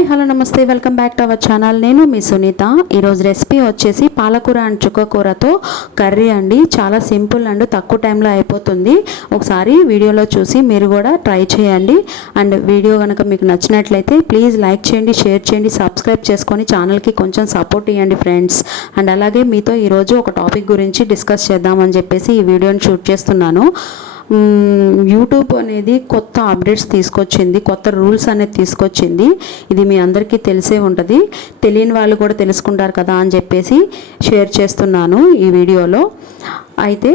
Hi hello నమస్తే, welcome back to our channel. నేను మీ సునీత. ఈరోజు రెసిపీ వచ్చేసి పాలకూర అండ్ చుక్కకూరతో కర్రీ అండి. చాలా సింపుల్ అండ్ తక్కువ టైంలో అయిపోతుంది. ఒకసారి వీడియోలో చూసి మీరు కూడా ట్రై చేయండి. అండ్ వీడియో కనుక మీకు నచ్చినట్లయితే ప్లీజ్ లైక్ చేయండి, షేర్ చేయండి, సబ్స్క్రైబ్ చేసుకొని ఛానల్కి కొంచెం సపోర్ట్ ఇవ్వండి ఫ్రెండ్స్. అండ్ అలాగే మీతో ఈరోజు ఒక టాపిక్ గురించి డిస్కస్ చేద్దామని చెప్పేసి ఈ వీడియోని షూట్ చేస్తున్నాను. యూట్యూబ్ అనేది కొత్త అప్డేట్స్ తీసుకొచ్చింది, కొత్త రూల్స్ అనేది తీసుకొచ్చింది. ఇది మీ అందరికీ తెలిసే ఉంటుంది, తెలియని వాళ్ళు కూడా తెలుసుకుంటారు కదా అని చెప్పేసి షేర్ చేస్తున్నాను ఈ వీడియోలో. అయితే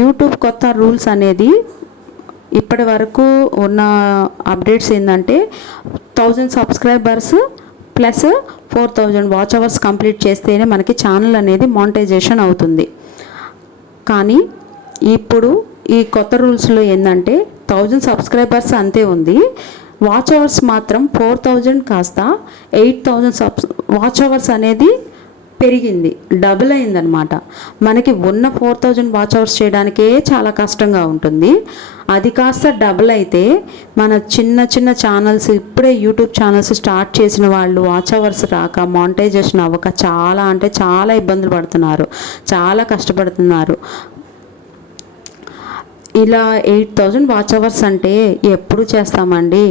యూట్యూబ్ కొత్త రూల్స్ అనేది ఇప్పటి వరకు ఉన్న అప్డేట్స్ ఏంటంటే 1000 subscribers plus 4000 watch hours complete చేస్తేనే మనకి ఛానల్ అనేది మానిటైజేషన్ అవుతుంది. కానీ ఇప్పుడు ఈ కొత్త రూల్స్లో ఏంటంటే 1000 సబ్స్క్రైబర్స్ అంతే ఉంది, వాచ్ అవర్స్ మాత్రం 4000 కాస్త 8000 వాచ్ అవర్స్ అనేది పెరిగింది, డబుల్ అయిందనమాట. మనకి ఉన్న 4000 వాచ్ అవర్స్ చేయడానికే చాలా కష్టంగా ఉంటుంది. అది కాస్త డబుల్ అయితే మన చిన్న చిన్న ఛానల్స్, ఇప్పుడే యూట్యూబ్ ఛానల్స్ స్టార్ట్ చేసిన వాళ్ళు వాచ్ అవర్స్ రాక, మానిటైజేషన్ అవ్వక చాలా అంటే చాలా ఇబ్బందులు పడుతున్నారు, చాలా కష్టపడుతున్నారు. ఇలా 8000 వాచ్ అవర్స్ అంటే ఎప్పుడు చేస్తామండి?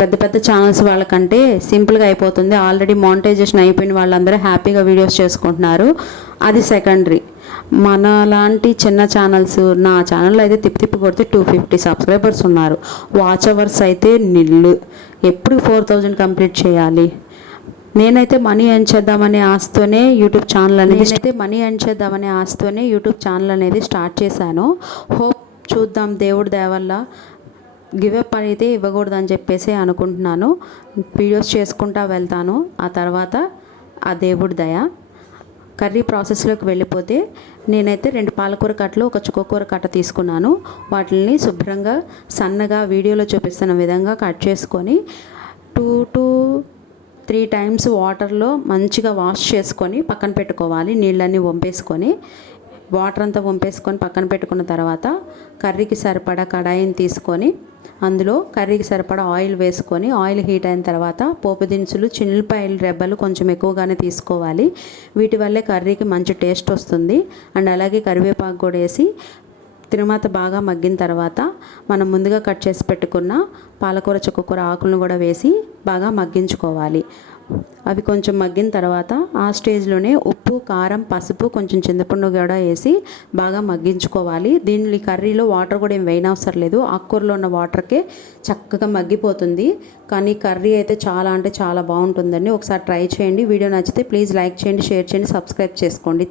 పెద్ద పెద్ద ఛానల్స్ వాళ్ళకంటే సింపుల్గా అయిపోతుంది. ఆల్రెడీ మానిటైజేషన్ అయిపోయిన వాళ్ళందరూ హ్యాపీగా వీడియోస్ చేసుకుంటున్నారు, అది సెకండరీ. మన లాంటి చిన్న ఛానల్స్, నా ఛానల్లో అయితే తిప్పి కొడితే 250 సబ్స్క్రైబర్స్ ఉన్నారు, వాచ్ అవర్స్ అయితే నిల్లు. ఎప్పుడు 4000 కంప్లీట్ చేయాలి? నేనైతే మనీ ఎర్న్ చేద్దామనే ఆశతోనే యూట్యూబ్ ఛానల్ అనేది స్టార్ట్ చేశాను. హోప్ చూద్దాం, దేవుడి దయ వల్ల గివప్ అయితే ఇవ్వకూడదని చెప్పేసి అనుకుంటున్నాను. వీడియోస్ చేసుకుంటా వెళ్తాను, ఆ తర్వాత ఆ దేవుడి దయ. కర్రీ ప్రాసెస్లోకి వెళ్ళిపోతే నేనైతే 2 పాలకూర కట్టలు, ఒక చుక్కకూర కట్ట తీసుకున్నాను. వాటిని శుభ్రంగా సన్నగా వీడియోలో చూపిస్తున్న విధంగా కట్ చేసుకొని 2 to 3 టైమ్స్ వాటర్లో మంచిగా వాష్ చేసుకొని పక్కన పెట్టుకోవాలి. నీళ్ళన్నీ వంపేసుకొని, వాటర్ అంతా వంపేసుకొని పక్కన పెట్టుకున్న తర్వాత కర్రీకి సరిపడా కడాయిని తీసుకొని అందులో కర్రీకి సరిపడా ఆయిల్ వేసుకొని, ఆయిల్ హీట్ అయిన తర్వాత పోపు దినుసులు, చిన్నులపాయలు రెబ్బలు కొంచెం ఎక్కువగానే తీసుకోవాలి. వీటి వల్లే కర్రీకి మంచి టేస్ట్ వస్తుంది. అండ్ అలాగే కరివేపాకు కూడా వేసి తిరువాత బాగా మగ్గిన తర్వాత మనం ముందుగా కట్ చేసి పెట్టుకున్న పాలకూర, చుక్కకూర ఆకులను కూడా వేసి బాగా మగ్గించుకోవాలి. అవి కొంచెం మగ్గిన తర్వాత ఆ స్టేజ్లోనే ఉప్పు, కారం, పసుపు, కొంచెం చింతపండు కూడా వేసి బాగా మగ్గించుకోవాలి. దీనిలో కర్రీలో వాటర్ కూడా ఏం వేయనవసరం లేదు, ఆకుకూరలో ఉన్న వాటర్కే చక్కగా మగ్గిపోతుంది. కానీ కర్రీ అయితే చాలా అంటే చాలా బాగుంటుందండి. ఒకసారి ట్రై చేయండి. వీడియో నచ్చితే ప్లీజ్ లైక్ చేయండి, షేర్ చేయండి, సబ్స్క్రైబ్ చేసుకోండి.